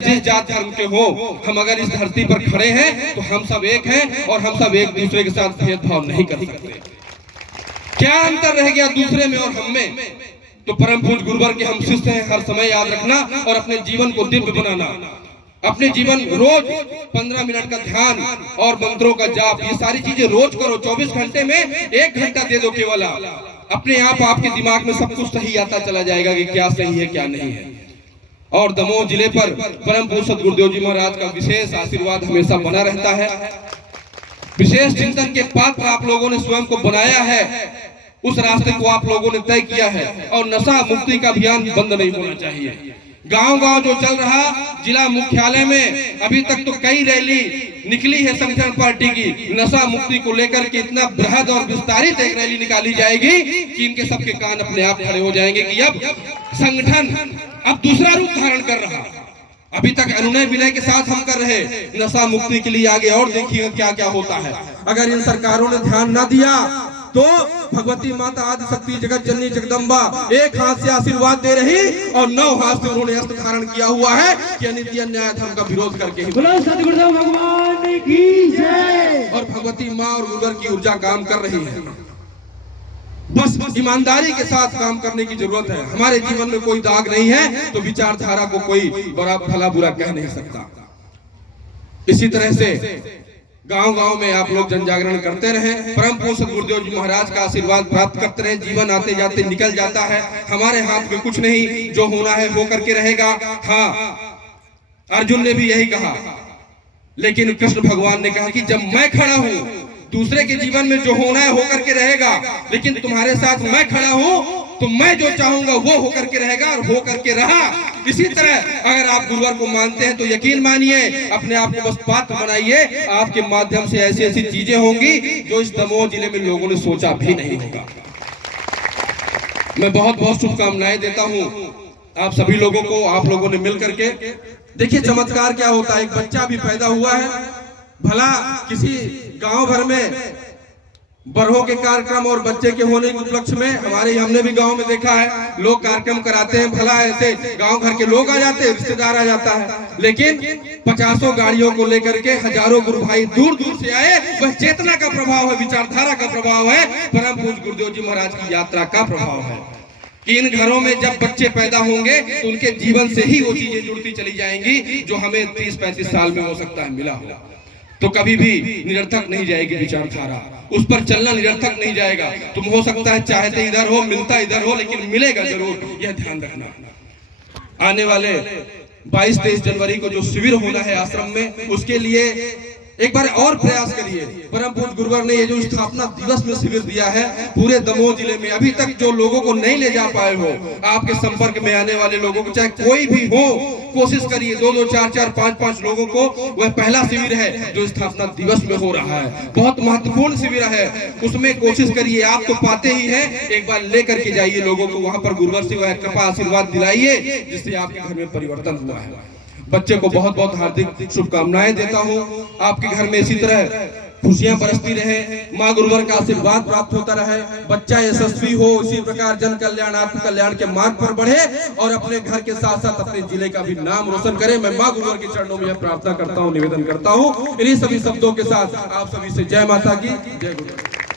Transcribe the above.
जिस जात धर्म के हो, हम अगर इस धरती पर खड़े हैं तो हम सब एक हैं और हम सब एक दूसरे के साथ भेदभाव नहीं कर सकते। क्या अंतर रह गया दूसरे में और हम में? तो परम पूज्य गुरुवर के हम शिष्य हैं, हर समय याद रखना और अपने जीवन को दिव्य बनाना। अपने जीवन रोज 15 मिनट का ध्यान और मंत्रों का जाप, ये सारी चीजें रोज करो। 24 घंटे में 1 घंटा दे दो केवल। अपने आप आपके दिमाग में सब कुछ सही आता चला जाएगा कि क्या सही है क्या नहीं है। और दमोह जिले पर परम पूज्य सद्गुरु गुरुदेव जी महाराज का विशेष आशीर्वाद हमेशा बना रहता है। विशेष चिंतन के पात्र आप लोगों ने स्वयं को बनाया है, उस रास्ते को आप लोगों ने तय किया है। और नशा मुक्ति का अभियान बंद नहीं होना चाहिए। गांव-गांव जो चल रहा, जिला मुख्यालय में अभी तक तो कई रैली निकली है संगठन पार्टी की, नशा मुक्ति को लेकर के इतना बृहद और विस्तारित एक रैली निकाली जाएगी कि इनके सबके कान अपने आप खड़े हो जाएंगे कि अब संगठन अब दूसरा रूप धारण कर रहा। अभी तक अनुनय विनय के साथ हम कर रहे नशा मुक्ति के लिए, आगे और देखिए क्या क्या होता है। अगर इन सरकारों ने ध्यान ना दिया तो भगवती माता आदि शक्ति जगत जननी जगदम्बा एक हाथ से आशीर्वाद दे रही और 9 हाथ से उन्होंने अस्त्र धारण किया हुआ है कि अनित्य अन्याय धर्म का विरोध करके ही। बोलो सद्गुरुदेव भगवान की जय। और भगवती माँ और गुरुवर की ऊर्जा काम कर रही है। बस ईमानदारी के साथ काम करने की जरूरत है। हमारे जीवन में कोई दाग नहीं है तो विचारधारा को कोई बड़ा भला बुरा कह नहीं सकता। इसी तरह से गांव-गांव में आप लोग जन जागरण करते रहे, परम पूज्य सद्गुरु गुरुदेव जी महाराज का आशीर्वाद प्राप्त करते रहे। जीवन आते जाते निकल जाता है, हमारे हाथ में कुछ नहीं, जो होना है वो करके रहेगा। हाँ, अर्जुन ने भी यही कहा, लेकिन कृष्ण भगवान ने कहा कि जब मैं खड़ा हूं, दूसरे के जीवन में जो होना है हो करके रहेगा, लेकिन तुम्हारे साथ मैं खड़ा हूं तो मैं जो चाहूंगा वो हो करके रहेगा और हो करके रहा। इसी तरह अगर आप गुरुवर को मानते हैं तो यकीन मानिए, अपने आप को बस पात्र बनाइए, आपके माध्यम से ऐसी ऐसी चीजें होंगी जो इस दमोह जिले में लोगों ने सोचा भी नहीं होगा। मैं बहुत बहुत शुभकामनाएं देता हूं आप सभी लोगों को। आप लोगों ने मिल करके देखिए चमत्कार क्या होता है। एक बच्चा भी पैदा हुआ है, भला किसी गांव भर में बरहों के कार्यक्रम और बच्चे के होने के उपलक्ष्य में हमारे हमने भी गांव में देखा है, लोग कार्यक्रम कराते हैं, भला ऐसे गांव घर के लोग आ जाते हैं, रिश्तेदार आ जाता है, लेकिन 50 गाड़ियों को लेकर के हजारों गुरु भाई दूर दूर से आए। वह चेतना का प्रभाव है, विचारधारा का प्रभाव है, परम पूज्य गुरुदेव जी महाराज की यात्रा का प्रभाव है कि इन घरों में जब बच्चे पैदा होंगे तो उनके जीवन से ही वो चीजें जुड़ती चली जाएंगी जो हमें 30-35 साल में हो सकता है मिला हो। तो कभी भी निरर्थक नहीं जाएगी विचारधारा, उस पर चलना निरर्थक नहीं जाएगा। तुम हो सकता है चाहते इधर हो, मिलता इधर हो, लेकिन मिलेगा जरूर, यह ध्यान रखना। आने वाले 22-23 जनवरी को जो शिविर होना है आश्रम में, उसके लिए एक बार और प्रयास करिए। परम पूज्य गुरुवर ने ये जो स्थापना दिवस में शिविर दिया है पूरे दमोह जिले में, अभी तक जो लोगों को नहीं ले जा पाए हो, आपके संपर्क में आने वाले लोगों को, चाहे कोई भी हो, कोशिश करिए 2-2, 4-4, 5-5 लोगों को। वह पहला शिविर है जो स्थापना दिवस में हो रहा है, बहुत महत्वपूर्ण शिविर है, उसमें कोशिश करिए। आप तो पाते ही हैं, एक बार लेकर के जाइए लोगों को वहां पर, गुरुवर से वह कृपा आशीर्वाद दिलाइए जिससे आपके घर में परिवर्तन हुआ है। बच्चे को बहुत बहुत हार्दिक शुभकामनाएं देता हूं। आपके घर में इसी तरह खुशियां बरसती रहे, माँ गुरुवर का आशीर्वाद प्राप्त होता रहे, बच्चा यशस्वी हो, इसी प्रकार जन कल्याण आत्म कल्याण के मार्ग पर बढ़े और अपने घर के साथ साथ अपने जिले का भी नाम रोशन करे। मैं माँ गुरुवर के चरणों में यह प्रार्थना करता हूँ, निवेदन करता हूँ। इन्हीं सभी शब्दों के साथ आप सभी से जय माता की, जय गुरुवर।